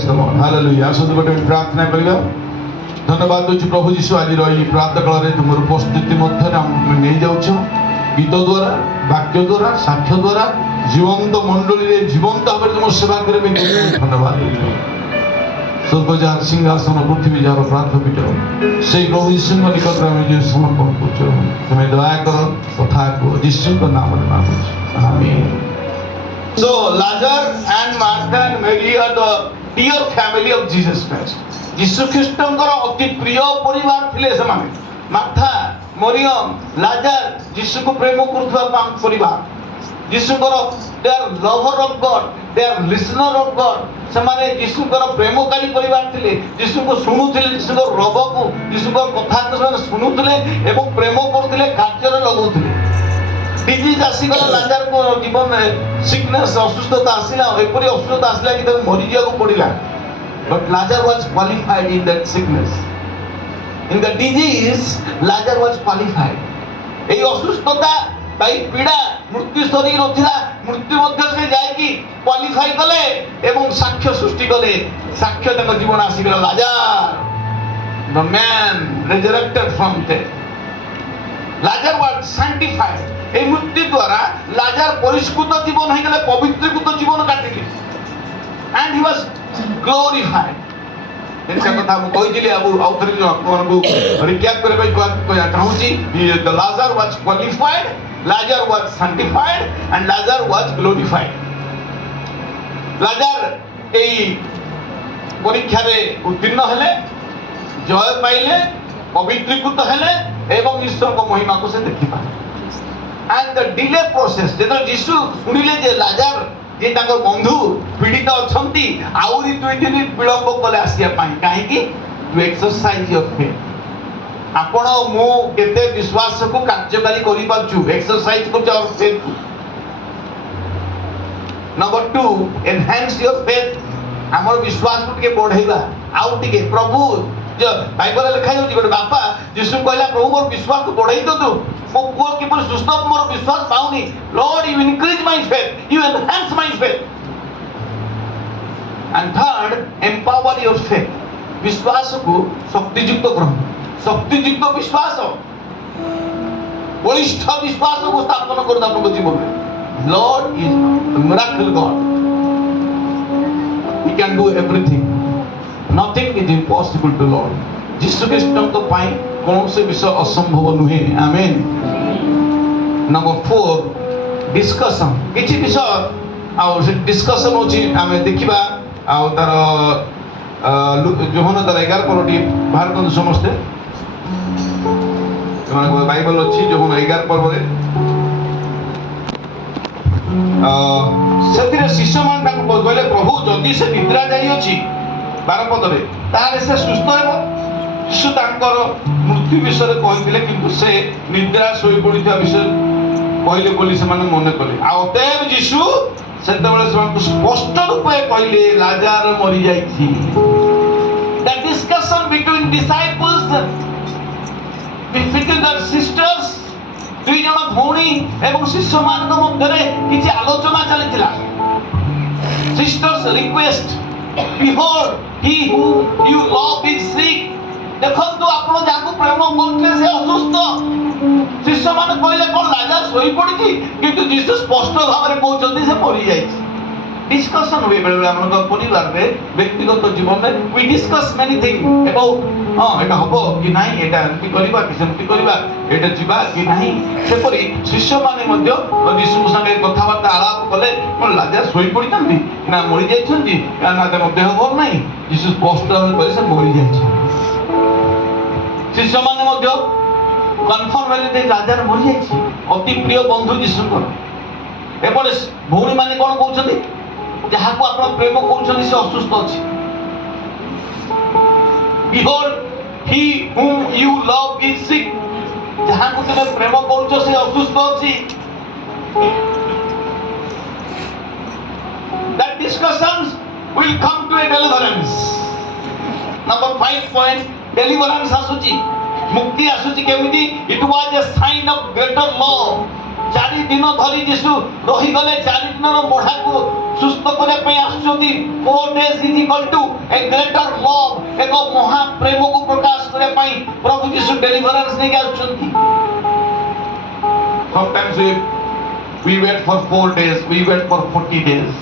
Praise the Lord. Hallelujah. आसो गोटे प्रार्थना करिबा। धन्यवाद दोची प्रभु यीशु आज रही प्रातः काल रे तुमर उपस्थिति मध्य हम नै जाउछो गीत द्वारा वाक्य द्वारा साक्ष्य द्वारा जीवंत मंडली रे जीवंत भाबरे तुम सेवा करबे धन्यवाद। स्वर्गजार सिंहासन पृथ्वी जार प्रार्थपीठ से प्रभु यीशु निकट में जो समर्पण करछो तुम दया कर कथा को यीशु के नाम में मांगुछो आमीन। So Lazarus and Martha and Mary are the dear family of Jesus Christ. यीशु ख्रीष्टଙ୍କର ଅତି ପ୍ରିୟ ପରିବାର ଥିଲେ ସେମାନେ। ମାର୍ଥା, ମରିୟମ, ଲାଜର ଯୀଶୁଙ୍କୁ ପ୍ରେମ କରୁଥିବା ପରିବାର। ଯୀଶୁଙ୍କର they are lover of God, they are listener of God। ସେମାନେ ଯୀଶୁଙ୍କର ପ୍ରେମକାରୀ ପରିବାର ଥିଲେ। ଯୀଶୁଙ୍କୁ ଶୁଣୁଥିଲେ, ଯୀଶୁଙ୍କ ରବକୁ, ଯୀଶୁଙ୍କ କଥାକୁ ସେମାନେ ଶୁଣୁଥିଲେ ଏବଂ ପ୍ରେମ କରୁଥିଲେ, କାର୍ଯ୍ୟରେ ଲଗାଉଥିଲେ। डिजीज आसीगला लाजार को जीवन में सिकनेस असुस्थता आसिला एपरि असुस्थता आसिला कि तक मरि जिया को पड़िला but Lazar was qualified in that sickness in the disease Lazar was qualified ए असुस्थता भाई पीड़ा मृत्यु शरीर नथिला मृत्यु मध्य से जाय कि क्वालिफाई कले एवं साक्ष्य सृष्टि कले साक्ष्य तक जीवन आसीगला Lazar the man resurrected from death Lazar was sanctified এই মৃত্যু দ্বারা লাজার পরিষ্কৃত জীবন হয়ে গেলে পবিত্রীকৃত জীবন কাটিলে and he was glorified এটা কথা আমি কইছিলি আবু আউথরি আপনাଙ୍କୁ রিক্যাপ করে কই চাহুছি the Lazarus was qualified Lazarus was sanctified and Lazarus was glorified Lazar এই পরীক্ষারে উত্তীর্ণ হলে জয় পাইলে পবিত্রীকৃত হলে এবং ঈশ্বরଙ୍କ মহিমাକୁ ସେ ଦେଖିপারে and the delay process जेतो यीशु सुनिले जे लाजार जे ताको बंधु पीड़ित अछंती आउरी 2 दिन विलंब कले आसिया पाई काहे कि टू एक्सरसाइज योर फेथ आपण मो केते विश्वास को कार्यकारी करि पाछु एक्सरसाइज को और faith number 2 enhance your faith हमर विश्वास को के बढ़ाइबा आउ टिके प्रभु जो बाइबल लिखा होची गोटे बापा यीशु कहला प्रभु मोर विश्वास को बढ़ाई दो तू मो पुओ किपर सुस्त मोर विश्वास पाउनी lord you increase my faith you enhance my faith and third empower your faith विश्वास को शक्तियुक्त करो शक्तियुक्त विश्वास बलिष्ठ विश्वास को स्थापन करो आपन जीवन में Lord is the miracle God he can do everything nothing is impossible to Lord यीशु ख्रीष्टଙ୍କ ପାଇଁ କୌଣସି ବିଷୟ ଅସମ୍ଭବ ନୁହେଁ ଆମେନ୍। नंबर 4 डिस्कशन କିଛି ବିଷୟ ଆଉ ସେ डिस्कशन होची ଆମେ ଦେଖିବା ଆଉ ତାର ଯୋହନ ତାର 11 ପରଟି ବାହାର କରନ୍ତୁ ସମସ୍ତେ ସେମାନେ ବାଇବଲ ଅଛି ଯୋହନ 11 ପର୍ବରେ ସେଥିରେ ଶିଷ୍ୟମାନେ ତାଙ୍କୁ କହିଲେ प्रभु ଯଦି ସେ ନିଦ୍ରା ଯାଇ ଅଛି 12 पदरे तारे से सुस्थ हेबो यीशु तांकर मृत्यु विषय कहथिले किंतु से निद्रा सोई पड़िथा विषय कहले बोली से माने मने कले आ अतएव यीशु सेतबेले से स्पष्ट रूप में कहले लाजार मरि जाईथि the discussion between disciples between the sisters दुई जन भौणी एवं शिष्य मान मध्य रे किछि आलोचना चलिथिला sisters request behold he who you love is sick देखंतु आपण जाको प्रेम करथले से असुस्थ शिष्य माने कहले कोन लाजार सोई पड़िछि किंतु यीशु स्पष्ट भाव रे कहउछन्ती से मरि जाईछि डिस्कशन हुए बेले हमन परिवार रे व्यक्तिगत जीवन में we discuss many things about हां एटा हबो कि नाही एटा एंती करबा कि सेंती करबा एटा जिबा कि नाही सेपरि शिष्य माने मध्य यीशु संगे कथावार्ता आलाप कले कोन लाजार सोई पड़ितंती ना मरि जाइछन्ती ना त देह भल नाही यीशु स्पष्ट कहि से मरि जाइछि शिष्य माने मध्य कन्फर्म हेले जे लाजार मरि जाइछि अति प्रिय बंधु यीशु एपरे भौणी माने कोन कहउछन्ती जहाँ को आप प्रेम कर असुस्थ अच्छी behold he whom you love is sick जहाँ को तुम प्रेम कर से असुस्थ अच्छी that discussions will come to a deliverance number 5 point deliverance आसुची मुक्ति आसुची केमिति it was a sign of greater love 4 दिन धरी जीशु रही गले 4 दिन मोढ़ा को सुस्थ करने आसुँच 4 days is equal to a greater love एक महाप्रेम को प्रकाश करने प्रभु जीशु डेलिवरेंस नहीं आसुँच sometimes we wait for 4 days, we wait for 40 days,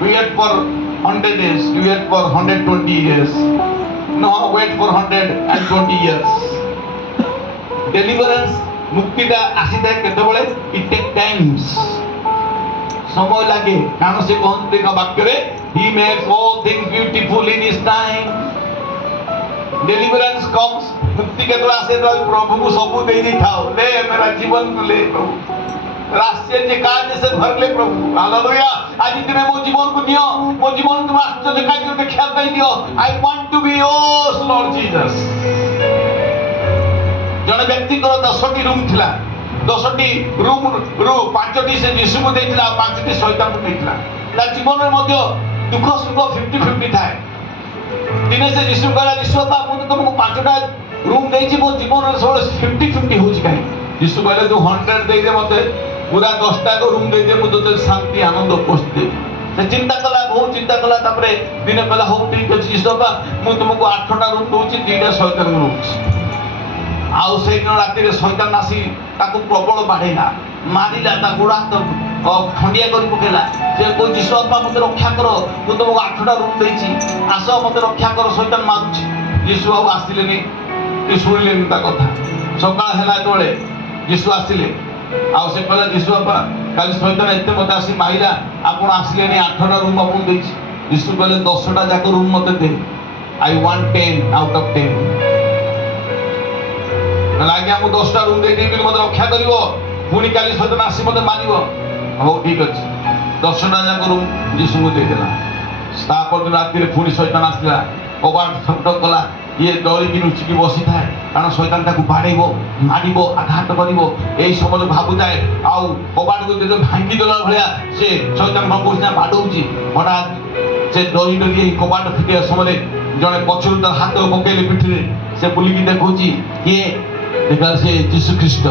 we wait for 100 days, we wait for 120 years. No, wait for 120 years. Deliverance, मुक्ति टा आसी था केतबळे it take times. समय लागे कारण से कहते का वाक्य रे he makes all things beautiful in his time. Deliverance comes, मुक्ति केतबळे आसे तो प्रभु को सब दे दी थाओ ले मेरा जीवन को ले प्रभु राष्ट्रीय जे कार्य से भर ले प्रभु हालेलुया आज दिन मो जीवन को नियो मो जीवन तुम आश्चर्य कार्य देखा दे दियो I want to be yours Lord Jesus जने व्यक्ति को 10टी रूम थिला 10टी रूम रो 5टी से यीशु को देथिला 5टी शैतान को देथिला ता जीवन में मध्य दुख सुख 50-50 थाए दिने से यीशु कहला यीशु बा मु तुमको 5टा रूम देछि मो जीवन में सब 50-50 होछि काई यीशु कहले तू 100 दे दे मते पूरा 10टा को रूम दे दे मु तो शांति आनंद पोस्ट दे से चिंता कला बहुत चिंता कला तापरे दिने कहला हो ठीक अछि यीशु बा मु तुमको 8टा रूम दोछि 2टा शैतान रूम आउ से दिन राति रे शैतान आसी ताको प्रबल बाढेला मारिला ता गोड़ा तो खंडिया करि पकेला से कोइ यीशु बा मते रक्षा करो मु तुमको 8टा रूम देछि आसो मते रक्षा करो शैतान मारुछि यीशु बाबू आसिले नहीं कि सुनिले ता कथा सकाळ हेला तोळे यीशु आसिले आउ से कहला यीशु बाबा काली शैतान एते मते आसी माइला आपण आसिले नहीं 8टा रूम आपण देछि यीशु कहले 10टा जाक रूम मते दे आई वांट 10 आउट ऑफ 10 लागे हम 10टा रूम दे देबी मते रक्षा करिवो पुनी काली शैतान आसी मते मारिवो हो ठीक अछि 10टा जाक रूम यीशु को दे देला ता पर राति रे पुनी शैतान आसिला कबाट ठक कला ये डरी कि नुचिकी बसी थाए कारण शैतान ताकू बाड़ेबो मारिबो आघात करिवो एई समय भाबु जाए आउ कबाट को जे भांगी देला भलिया से शैतान भकोसना बाडौची हठात से डरी डरी कबाट फिटिया समय जने पछुर तार हाथ पकेले पिठरे से बुलिकी देखौची के देखा से यीशु ख्रीष्ट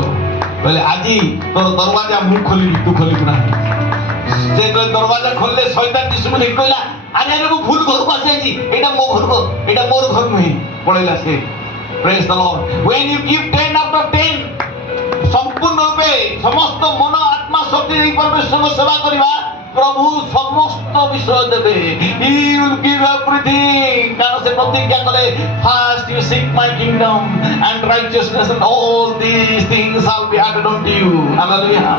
बोले आजी तोर दरवाजा मु खोली तू खोली ना से दरवाजा खोलले शैतान यीशु को कहला अरे अरे वो भूल घर को आसी एटा मो घर को एटा मोर घर नहीं पळेला से praise the Lord when you give 10 out of 10 संपूर्ण रूपे समस्त मन आत्मा शक्ति रे परमेश्वर को सेवा करबा प्रभु समस्त विषय देबे ही विल गिव एवरीथिंग कारण से प्रतिज्ञा करे first you seek my kingdom and righteousness and all these things shall be added unto you hallelujah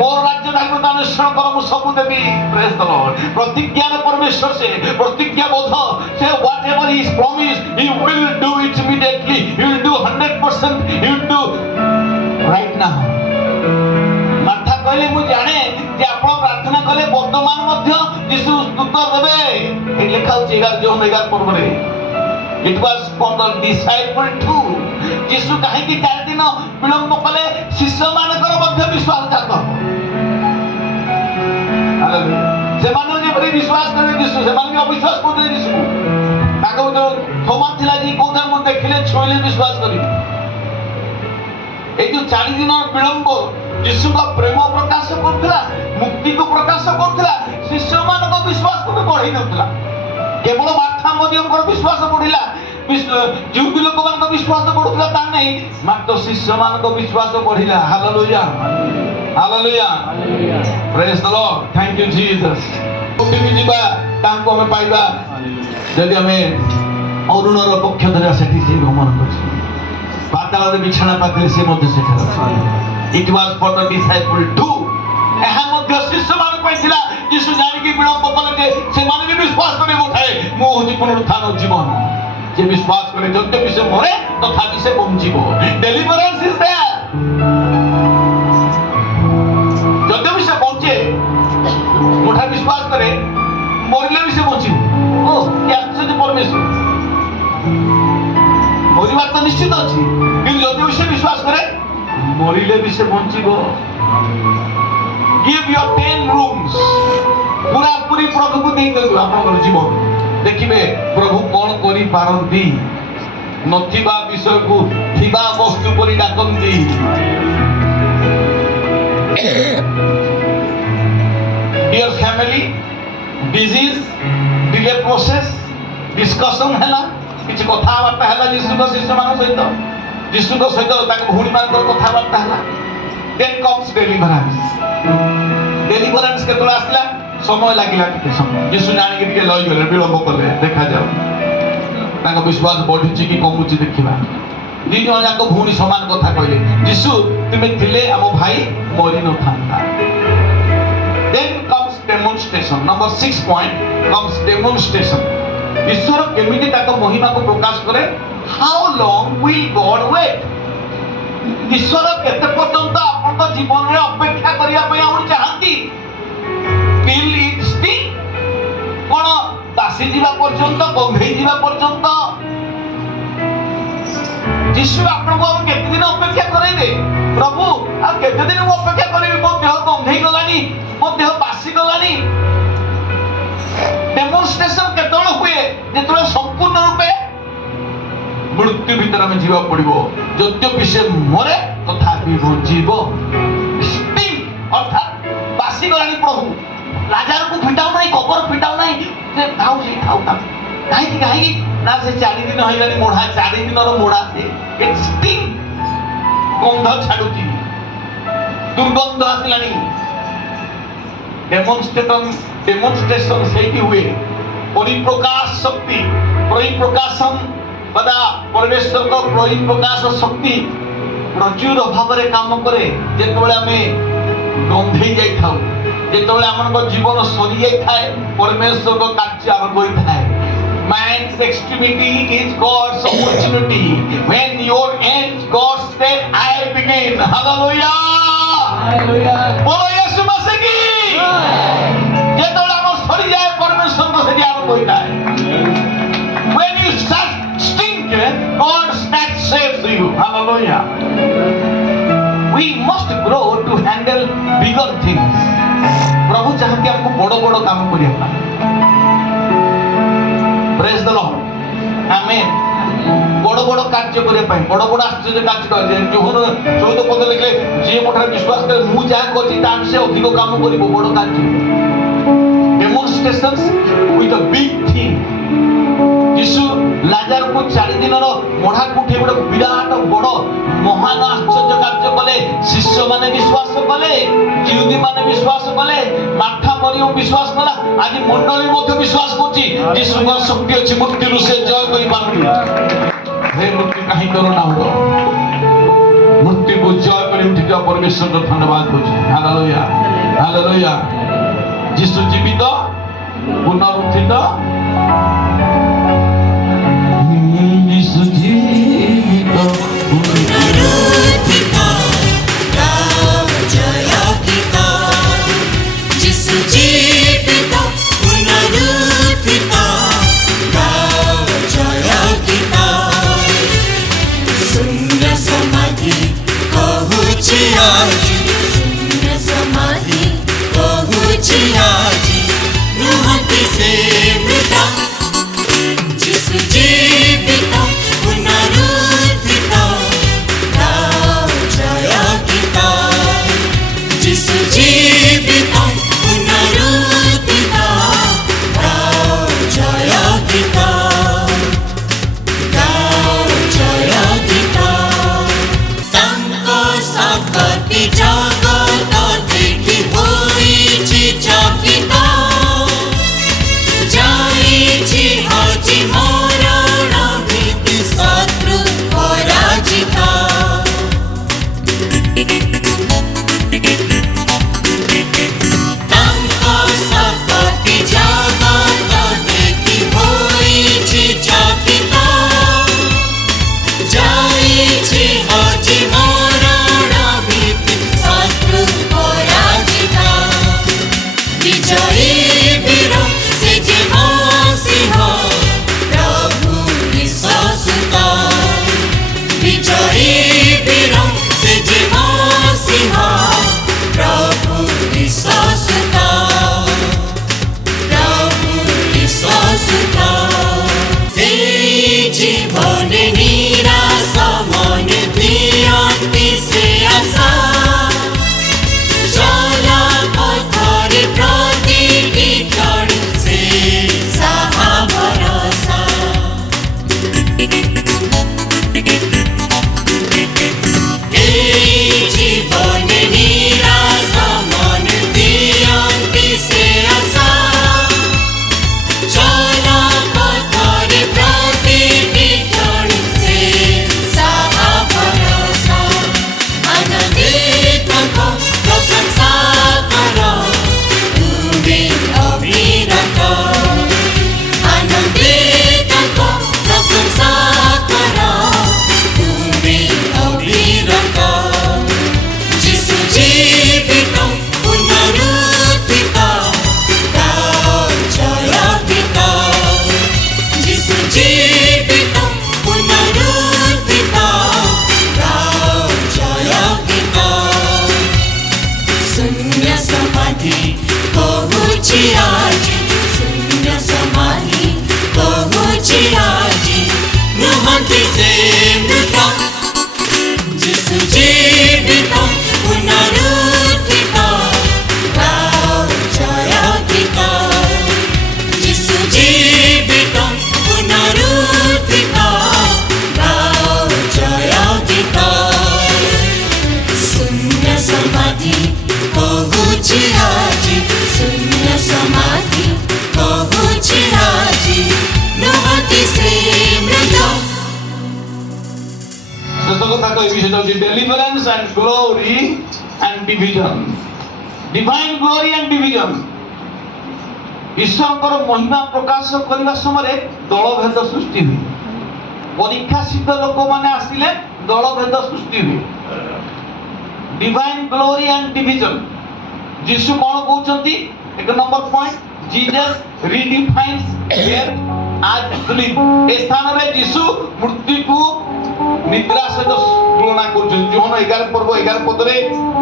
मोर राज्य धार्मिकता अनुसरण कर मु सब देबी प्रेज द लॉर्ड प्रतिज्ञा रे परमेश्वर से प्रतिज्ञा बोध say whatever he is promise he will do it immediately he will do 100% he will do right now माथा कहले मु जाने जे आपण प्रार्थना कले वर्तमान मध्य यीशु उत्तर देबे ए लिखा होची 11 जोन 11 पर्व रे it was for the disciple to यीशु काहे कि 4 दिन विलंब कले शिष्य मानकर मध्य विश्वास जात से माने जे बड़ी विश्वास करे यीशु से माने अविश्वास करते यीशु ताको तो थोमा थिला जी कोठा मु देखिले छोइले विश्वास करी ए जो 4 दिन विलंब यीशु का प्रेम प्रकाश करथिला मुक्ति को प्रकाश करथिला शिष्य मानक विश्वास को बढ़ाई नथिला केवल माथा मध्यम विश्वास बढ़िला जीवती लोक मान विश्वास बढ़ुला ता नहीं मात्र शिष्य मान विश्वास बढ़िला hallelujah hallelujah praise the lord thank you Jesus कोठी भी जीवा तांको हमें पाइबा यदि हमें अरुणर पक्ष धरा सेठी से गमन करछि पाताल रे बिछाना पाखरे से मध्य सेठी it was for the disciple to एहा मध्य शिष्य मान पाइथिला यीशु जानि कि विलंब कले जे से मान भी विश्वास करे उठाए मो होछि पुनरुत्थान जीवन जे विश्वास करे जत्ते भी से मरे तथापि से बंचिबो डेलिवरेंस इज देयर जत्ते भी से बंचे मोठा विश्वास करे मरले भी से बंचिबो ओ क्या आश्चर्य परमेश्वर मरिबा तो निश्चित अछि कि जत्ते भी से विश्वास करे मरिले भी से बंचिबो गिव योर 10 रूम्स पूरा पूरी प्रभु को दे दो आपन जीवन देखिबे प्रभु कौन करी पारंती नथिबा विषय को थिबा वस्तु परि डाकंती Your family, disease, delay process, discussion ହେଲା କିଛି କଥାବାର୍ତ୍ତା ହେଲା ଯୀଶୁଙ୍କ ଶିଷ୍ୟମାନଙ୍କ ସହିତ ଯୀଶୁଙ୍କ ସହିତ ତାଙ୍କ ଭଉଣୀମାନଙ୍କର କଥାବାର୍ତ୍ତା ହେଲା then comes deliverance କେତେବେଳେ ଆସିଲା ସମୟ ଲାଗିଲା ଟିକେ ସମୟ ଯୀଶୁ ଜାଣିକି ଟିକେ ଲଇଗଲେ ବିଳମ୍ବ କଲେ ଦେଖାଯାଉ ତାଙ୍କ ବିଶ୍ୱାସ ବଢୁଛି କି କମୁଛି ଦେଖିବା ଦି ଜଣ ଯାକ ଭଉଣୀ ସମାନ କଥା କହିଲେ ଯୀଶୁ ତୁମେ ଥିଲେ ଆମ ଭାଇ ମରି ନଥାନ୍ତା then comes demonstration number 6 point comes demonstration ଈଶ୍ୱର କେମିତି ତାଙ୍କ ମହିମାକୁ ପ୍ରକାଶ କରେ how long will God wait ଈଶ୍ୱର କେତେ ପର୍ଯ୍ୟନ୍ତ ଆପଣଙ୍କ ଜୀବନରେ ଅପେକ୍ଷା କରିବା ପାଇଁ ଆହୁରି ଚାହାନ୍ତି till it sting କଣ ବାସି ଯିବା ପର୍ଯ୍ୟନ୍ତ ଗନ୍ଧେଇ ଯିବା ପର୍ଯ୍ୟନ୍ତ ଯୀଶୁ ଆପଣଙ୍କୁ ଆଉ କେତେ ଦିନ ଅପେକ୍ଷା କରେଇବେ ପ୍ରଭୁ ଆଉ କେତେ ଦିନ ମୁଁ ଅପେକ୍ଷା କରିବି ମୋ ଦେହ ଗନ୍ଧେଇ ଗଲାଣି ମୋ ଦେହ ବାସି ଗଲାଣି ଡେମନଷ୍ଟ୍ରେସନ କେତେବେଳେ ହୁଏ ଯେତେବେଳେ ସମ୍ପୂର୍ଣ୍ଣ ରୂପେ ମୃତ୍ୟୁ ଭିତରେ ଆମେ ଯିବାକୁ ପଡିବ ଯଦ୍ୟପି ସେ ମରେ ତଥାପି ବଞ୍ଚିବ ଅର୍ଥାତ୍ ବାସି ଗଲାଣି ପ୍ରଭୁ ଲାଜାରକୁ ଫିଟାଉ ନାହିଁ କବର ଫିଟାଉ ନାହିଁ ସେ ଥାଉ ସେଇ ଥାଉ କାହିଁକି ନା ସେ 4 ଦିନ ହେଇଗଲାଣି ମୋଢା 4 ଦିନର ମୋଢା ସେ ଗନ୍ଧ ଛାଡୁଛି ଦୁର୍ଗନ୍ଧ ଆସିଲାଣି डेमोन्स्ट्रेशन ସେଇଠି ହୁଏ ପରିପ୍ରକାଶ ଶକ୍ତି ପରିପ୍ରକାଶନ ବଦା ପରମେଶ୍ୱରଙ୍କ ପରିପ୍ରକାଶ ଶକ୍ତି ପ୍ରଚୁର ଭାବରେ କାମ କରେ ଯେତେବେଳେ ଆମେ ଗନ୍ଧେଇ ଯାଇଥାଉ ଯେତେବେଳେ ଆମଙ୍କ ଜୀବନ ସରି ଯାଇଥାଏ ପରମେଶ୍ୱରଙ୍କ କାର୍ଯ୍ୟ ଆରମ୍ଭ ହୋଇଥାଏ man's extremity is God's opportunity when your ends God said I begin hallelujah hallelujah बोलो यीशु मसीह की ଯେତେବେଳେ ଆମ ସରି ଯାଏ ପରମେଶ୍ୱରଙ୍କ ସେଠି ଆରମ୍ଭ ହୋଇଥାଏ when you start stink God starts saves you hallelujah we must grow to handle bigger things प्रभु चाहते हमको बड़ बड़ काम करिया ପାଇଁ praise the Lord amen बड़ बड़ कार्य करिया ପାଇଁ बड़ बड़ आश्चर्य कार्य करे जोहर 14 पद लिखले जे मोठा विश्वास करे मु जा करछि ता से अधिक काम करिवो बड़ कार्य demonstrations with a big thing यीशु लाजार को 4 दिनर मोढा कुठे बड़ विराट बड़ महान आश्चर्य कार्य कले शिष्य माने विश्वास कले जिहुदी माने विश्वास कले माथा मरियम विश्वास कला आज मंडली मध्ये विश्वास करछि यीशु को शक्ति अछि मृत्यु से जय करि पारबी हे मृत्यु काहे करो ना हो मृत्यु को जय करि उठि जा परमेश्वर को धन्यवाद होछि हालेलुया हालेलुया यीशु जीवित पुनरुत्थित यीशु जीवित पुनरुत्थित गाओ जय गीत यीशु जीवित पुनरुत्थित गाओ जय गीत शून्य समाधि कहुछि आजी शून्य समाधि कहुछि आजी नुहति से ଅଛି deliverance and glory and division. Divine glory and division. ଈଶ୍ୱରଙ୍କର ମହିମା ପ୍ରକାଶ କରିବା ସମୟରେ ଦଳଭେଦ ସୃଷ୍ଟି ହୁଏ। ପରୀକ୍ଷା ସିଦ୍ଧ ଲୋକମାନେ ଆସିଲେ ଦଳଭେଦ ସୃଷ୍ଟି ହୁଏ। Divine glory and division. ଯୀଶୁ କ'ଣ କହୁଛନ୍ତି? 1 number point, Jesus redefines death as sleep. ଏ ସ୍ଥାନରେ ଯୀଶୁ ମୃତ୍ୟୁକୁ ନିଦ୍ରା ସହିତ ତୁଳନା କରୁଛନ୍ତି। ଯୋହନ 11 ପର୍ବ 11 ପଦରେ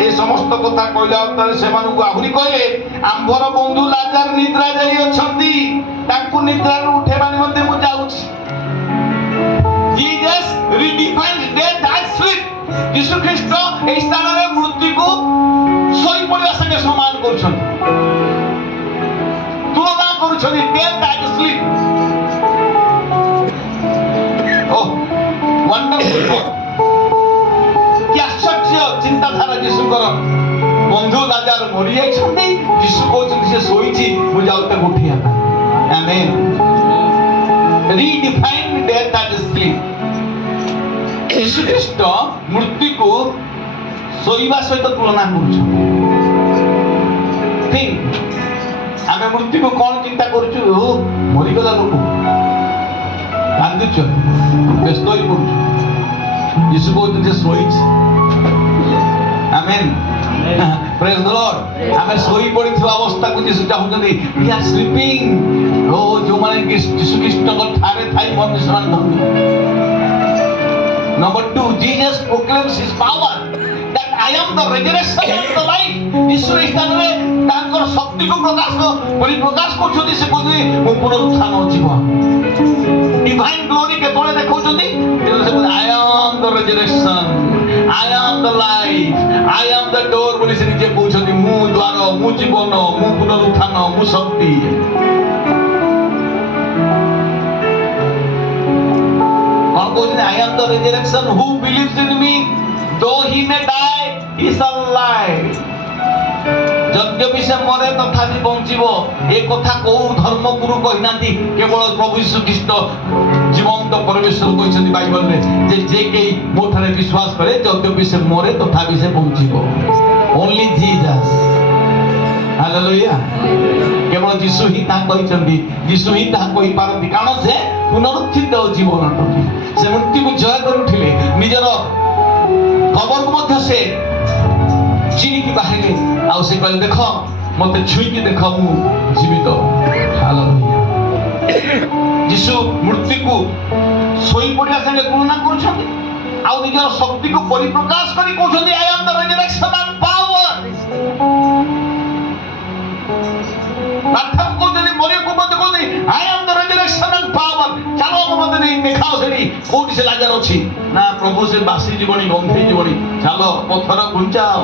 ଏ ସମସ୍ତ କଥା କହିଲା ପରେ ସେମାନଙ୍କୁ ଆହୁରି କହିଲେ, ଆମ୍ଭର ବନ୍ଧୁ ଲାଜାର ନିଦ୍ରା ଯାଇ ଅଛନ୍ତି, ତାଙ୍କୁ ନିଦ୍ରାରୁ ଉଠେଇବା ନିମନ୍ତେ ମୁଁ ଯାଉଛି। Jesus redefines death as sleep. ଯୀଶୁ ଖ୍ରୀଷ୍ଟ ଏହି ସ୍ଥାନରେ ମୃତ୍ୟୁକୁ ଶୋଇପଡ଼ିବା ସାଙ୍ଗେ ସମାନ କରୁଛନ୍ତି, ତୁଳନା କରୁଛନ୍ତି death as sleep. ୱଣ୍ଡରଫୁଲ, କି ଆଶ୍ଚର୍ଯ୍ୟ ଚିନ୍ତାଧାରା ଯୀଶୁଙ୍କର। ବନ୍ଧୁ ଲାଜାର ମରିଯାଇଛନ୍ତି, ଯୀଶୁ କହୁଛନ୍ତି ସେ ଶୋଇଛି, ମୁଁ ଯାଉଛି ତାକୁ ଉଠେଇବା ପାଇଁ। ଆମେନ୍। Redefine death as sleep. ଯୀଶୁ ଖ୍ରୀଷ୍ଟ ମୃତ୍ୟୁକୁ ଶୋଇବା ସହିତ ତୁଳନା କରୁଛନ୍ତି। ଆମେ ମୃତ୍ୟୁକୁ କ'ଣ ଚିନ୍ତା କରୁଛୁ? ମରିଗଲା ଲୋକ, କାନ୍ଦୁଛ, ବ୍ୟସ୍ତ ହୋଇ ପଡୁଛୁ। ଯୀଶୁ କହୁଛନ୍ତି ସେ ଶୋଇଛି। ଆମେନ୍। ପ୍ରେଜ୍ ଦ ଲର୍ଡ। ଆମେ ଶୋଇ ପଡ଼ିଥିବା ଅବସ୍ଥାକୁ ଯୀଶୁ ଚାହୁଁଛନ୍ତି। We are sleeping. ଯୋଉମାନେ ଯୀଶୁ ଖ୍ରୀଷ୍ଟଙ୍କ ଠାରେ ଥାଇ ମନ ସେମାନେ ଧନ୍ୟ। Number 2, Jesus proclaims his power, that I am the resurrection and the life. ଯୀଶୁ ଏହି ସ୍ଥାନରେ ତାଙ୍କର ଶକ୍ତିକୁ ପ୍ରକାଶ କରୁଛନ୍ତି। ସେ କହୁଛନ୍ତି ମୁଁ ପୁନରୁତ୍ଥାନ ଜୀବନ। Divine glory କେତେବେଳେ ଦେଖାଉଛନ୍ତି? I am the resurrection, I am the life, I am the door ବୋଲି ସେ ନିଜେ କହୁଛନ୍ତି। ମୁଁ ଦ୍ୱାର, ମୁଁ ଜୀବନ, ମୁଁ ପୁନରୁତ୍ଥାନ, ମୁଁ ଶକ୍ତି। କ'ଣ କହୁଛନ୍ତି? I am the resurrection, who believes in me, though he may die, he shall live. ଯଦ୍ୟପି ସେ ମରେ ତଥାପି ବଞ୍ଚିବ। ଏ କଥା କୋଉ ଧର୍ମଗୁରୁ କହିନାହାନ୍ତି, କେବଳ ପ୍ରଭୁ ଯୀଶୁ ଖ୍ରୀଷ୍ଟ ଜୀବନ୍ତ ପରମେଶ୍ୱର କହିଛନ୍ତି ବାଇବଲରେ ଯେ ଯେ କେହି ମୋ ଠାରେ ବିଶ୍ୱାସ କରେ ଯଦ୍ୟପି ସେ ମରେ ତଥାପି ସେ ବଞ୍ଚିବ। ଓନ୍ଲି ଜିଜସ୍। ହାଲେଲୁୟା। କେବଳ ଯୀଶୁ ହିଁ ତାହା କହିଛନ୍ତି, ଯୀଶୁ ହିଁ ତାହା କହିପାରନ୍ତି, କାରଣ ସେ ପୁନରୁତ୍ଥିତ ଜୀବନ ଅଟନ୍ତି। ସେ ମୃତ୍ୟୁକୁ ଜୟ କରି ଉଠିଲେ, ନିଜର କବରକୁ ମଧ୍ୟ ସେ ଚିରିକି ବାହାରିଲେ। ଆଉ ସେ କହିଲେ ଦେଖ, ମତେ ଛୁଇଁକି ଦେଖ, ମୁଁ ଜୀବିତ। ହାଲେଲୁୟା। ଯୀଶୁ ମୃତ୍ୟୁକୁ ଶୋଇପଡ଼ିବା ସାଙ୍ଗେ ତୁଳନା କରୁଛନ୍ତି, ଆଉ ନିଜର ଶକ୍ତିକୁ ପରିପ୍ରକାଶ କରି କହୁଛନ୍ତି I am the resurrection and power. ପାଠକୁ କହୁଛନ୍ତି, ମରିବାକୁ ମଧ୍ୟ କହୁଛନ୍ତି I am the resurrection and power. ଚାଲ ମତେ ନେଇ ଦେଖାଅ ସେଠି କୋଉଠି ସେ ଲାଜାର ଅଛି। ନା ପ୍ରଭୁ ସେ ବାସି ଯିବଣି, ଗନ୍ଧେଇ ଯିବଣି, ଚାଲ ପଥର ଘୁଞ୍ଚାଅ।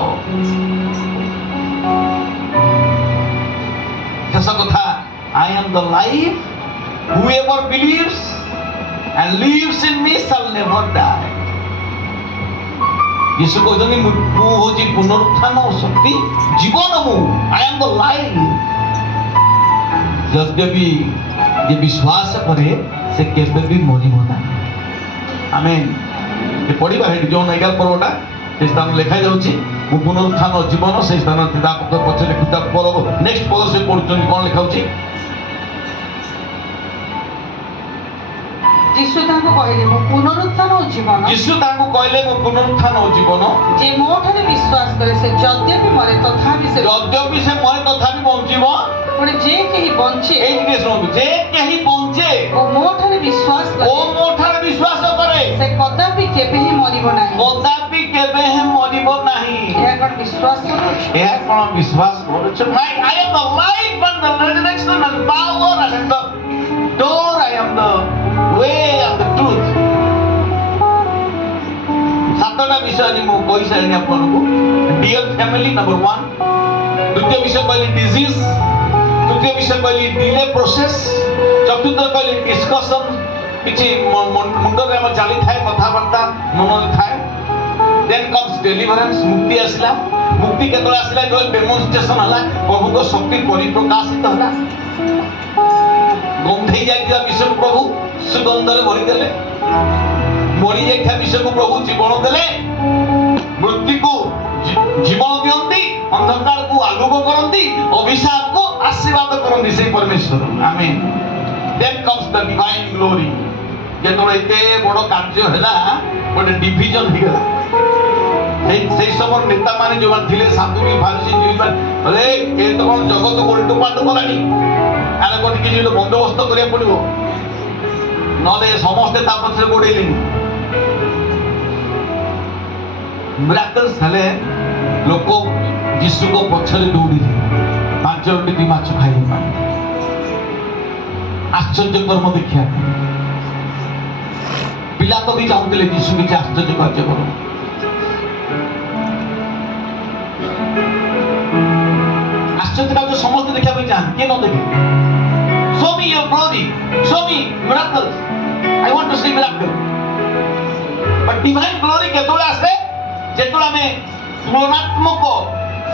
ଶେଷ କଥା, I am the life, whoever believes and lives in me shall never die. ଯୀଶୁ କହୁଛନ୍ତି ମୁଁ ହେଉଛି ପୁନରୁତ୍ଥାନ ଓ ଶକ୍ତି, ଜୀବନ ମୁଁ। I am the life. ଯଦ୍ୟପି ଯେ ବିଶ୍ୱାସ କରେ ସେ କେବେ ବି ମରିବ ନାହିଁ। ଆମେନ୍। ପଢିବା ହେଠି ଯୋଉନ 11 ପର୍ବଟା ସେ ସ୍ଥାନ ଲେଖାଯାଉଛି ମୁଁ ପୁନରୁତ୍ଥାନ ଜୀବନ। ସେଇ ସ୍ଥାନ ତା ପଛରେ ଲେଖୁଥିବା ପର୍ବ ନେକ୍ସଟ ପଦ ସେ ପଢୁଛନ୍ତି, କ'ଣ ଲେଖାଉଛି? ଯୀଶୁ ତାଙ୍କୁ କହିଲେ ମୁଁ ପୁନରୁତ୍ଥାନ ଓ ଜୀବନ। ଯୀଶୁ ତାଙ୍କୁ କହିଲେ ମୁଁ ପୁନରୁତ୍ଥାନ ଓ ଜୀବନ। ଯେ ମୋ ଠାରେ ବିଶ୍ୱାସ କରେ ସେ ଯଦ୍ୟପି ମରେ ତଥାପି ସେ ତଥାପି ବଞ୍ଚିବ। ପୁଣି ଯେ କେହି ବଞ୍ଚେ, ଏଇଠି ଶୁଣନ୍ତୁ, ଯେ କେହି ବଞ୍ଚେ ଓ ମୋ ଠାରେ ବିଶ୍ୱାସ ଓ ମୋ ଠାରେ ବିଶ୍ୱାସ କରେ ସେ କଦାପି କେବେ ହିଁ ମରିବ ନାହିଁ। କଦାପି କେବେ ହିଁ ମରିବ ନାହିଁ। ଏହା କ'ଣ ବିଶ୍ୱାସ କରୁଛୁ? ଏହା କ'ଣ ବିଶ୍ୱାସ କରୁଛୁ? I am the life and the resurrection and power and the door. I am the way and the truth. ସାତଟା ବିଷୟ ଆଜି ମୁଁ କହିସାରିଣି ଆପଣଙ୍କୁ। Deer family, number 1। ଦ୍ୱିତୀୟ ବିଷୟ କହିଲି ଡିଜିଜ୍। ତୃତୀୟ ବିଷୟ କହିଲି ଡିଲେ ପ୍ରୋସେସ। ଚତୁର୍ଥ କହିଲି ଡିସ୍କସନ, କିଛି ମୁଣ୍ଡରେ ଆମର ଚାଲିଥାଏ, କଥାବାର୍ତ୍ତା ମନରେ ଥାଏ। ଦେନ୍ କମ୍ସ ଡେଲିଭରାନ୍ସ, ମୁକ୍ତି ଆସିଲା। ମୁକ୍ତି କେତେବେଳେ ଆସିଲା? ଯେତେବେଳେ ଡେମନଷ୍ଟ୍ରେସନ ହେଲା, ପ୍ରଭୁଙ୍କ ଶକ୍ତି ପରିପ୍ରକାଶିତ ହେଲା। ଗନ୍ଧେଇ ଯାଇଥିବା ବିଷୟକୁ ପ୍ରଭୁ ସୁଗନ୍ଧରେ ଭରିଦେଲେ, ମରି ଯାଇଥିବା ବିଷୟକୁ ପ୍ରଭୁ ଜୀବନ ଦେଲେ। ମୃତ୍ୟୁ को जीवन दियंती अंधकार को आलोक करती अभिशाप को आशीर्वाद करती से परमेश्वर amen then comes the divine glory जेतोले एते बड़ कार्य हैला गोटे डिवीजन हिगला সেই সময় নেতা মানে जो थिले साधुवी फारसी जीवन अरे ए तो कोन जगत को उल्टो पाल्टो कलानी आले कोन कि जो बंदोबस्त करिया पड़िबो नले समस्त ता पछरे गोडेलिनी मिराकल्स हले लोक यीशु को पछरे दौड़ी 5 रोटी 2 माछ खाई पाए आश्चर्य कर्म देखिया पिला तो भी चाहते यीशु के आश्चर्य कार्य करो आश्चर्य कार्य समस्त देखा पे चाहते के न देखे show me your glory show me miracles I want to see miracle but divine glory केतोले आसे जेतोले हमें तुलनात्मक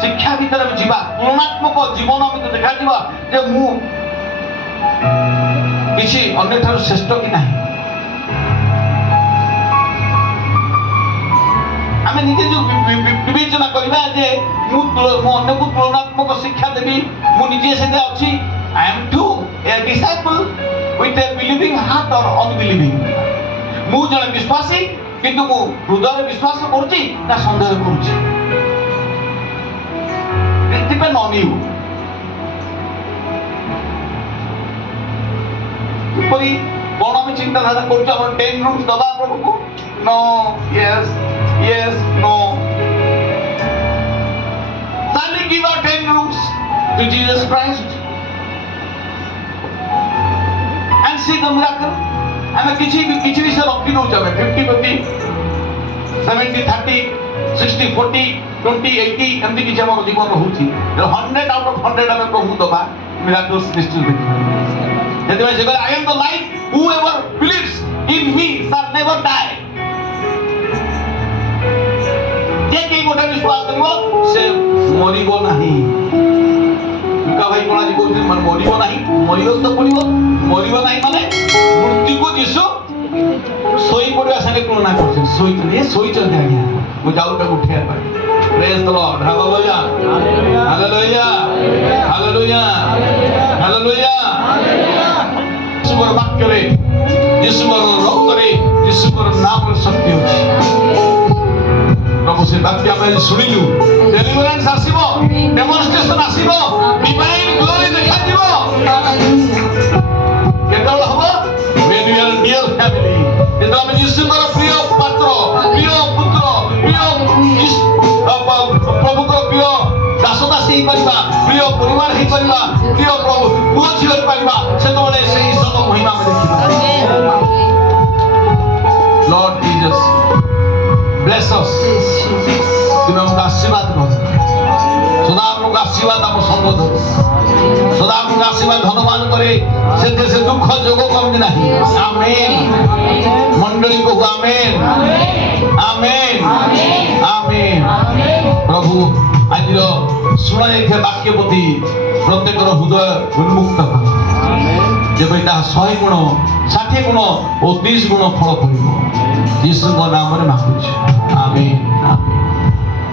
शिक्षा भीतर में जीवा तुलनात्मक जीवन में देखा जीवा जे मु किछि अन्य ठार श्रेष्ठ कि नाही आमे निजे जो विवेचना करबा जे मु अन्य को तुलनात्मक शिक्षा देबी मु निजे सेते अछि I am too a disciple with a believing heart or unbelieving मु जने विश्वासी किंतु मु हृदय विश्वास करछि ना संदेह करछि it depend on you किपरि कोन हम चिंता धारा करछु हम 10 रूम्स दबा प्रभु को no yes yes no shall we give our 10 rooms to Jesus Christ and see the miracle हमें किसी भी से रखी दो जावे 50-50 70-30 60-40 20-80 एमती किसी हम जीवन रहउची 100 out of 100 हमें प्रभु दबा miracles निश्चित देखिबा यदि मैं से I am the light whoever believes in me shall never die के गोटे विश्वास करिवो से मरिबो नाही का भाई कोना जी कहते मन मरिबो नाही मरियो तो पड़िबो मरिबो नाही माने मृत्यु को यीशु सोई पड़िया संगे तुलना करछे सोई चल आज्ञा वो जाऊ के उठे पर praise the lord hallelujah hallelujah hallelujah hallelujah यीशुर वाक्य रे यीशुर रक्त रे यीशुर नाम रे शक्ति अछि प्रभु से वाक्य में सुनिलु डेलिवरेंस आसीबो डेमोन्स्ट्रेशन आसीबो डिवाइन ग्लोरी देखा दिबो केतल हबो when we are near family जेतला में यीशु कर प्रिय पात्र प्रिय पुत्र प्रिय प्रभु को प्रिय दासदासी ही परिबा प्रिय परिवार ही परिबा प्रिय प्रभु पुओ झियो परिबा सेतबले सेही सब महिमा में देखिबा लॉर्ड जीसस bless us तुम हमको आशीर्वाद करो सदा हमको आशीर्वाद हम संबोध सदा हमको आशीर्वाद धन्यवाद करे से दुख जोग करनी नहीं आमेन मंडली को आमेन आमेन आमेन प्रभु आज शुणा जाइए वाक्य प्रति प्रत्येक हृदय उन्मुक्त जब यहाँ 100 गुण 60 गुण और 30 गुण फल पड़ो यीशु नाम में मांगुछ आमेन।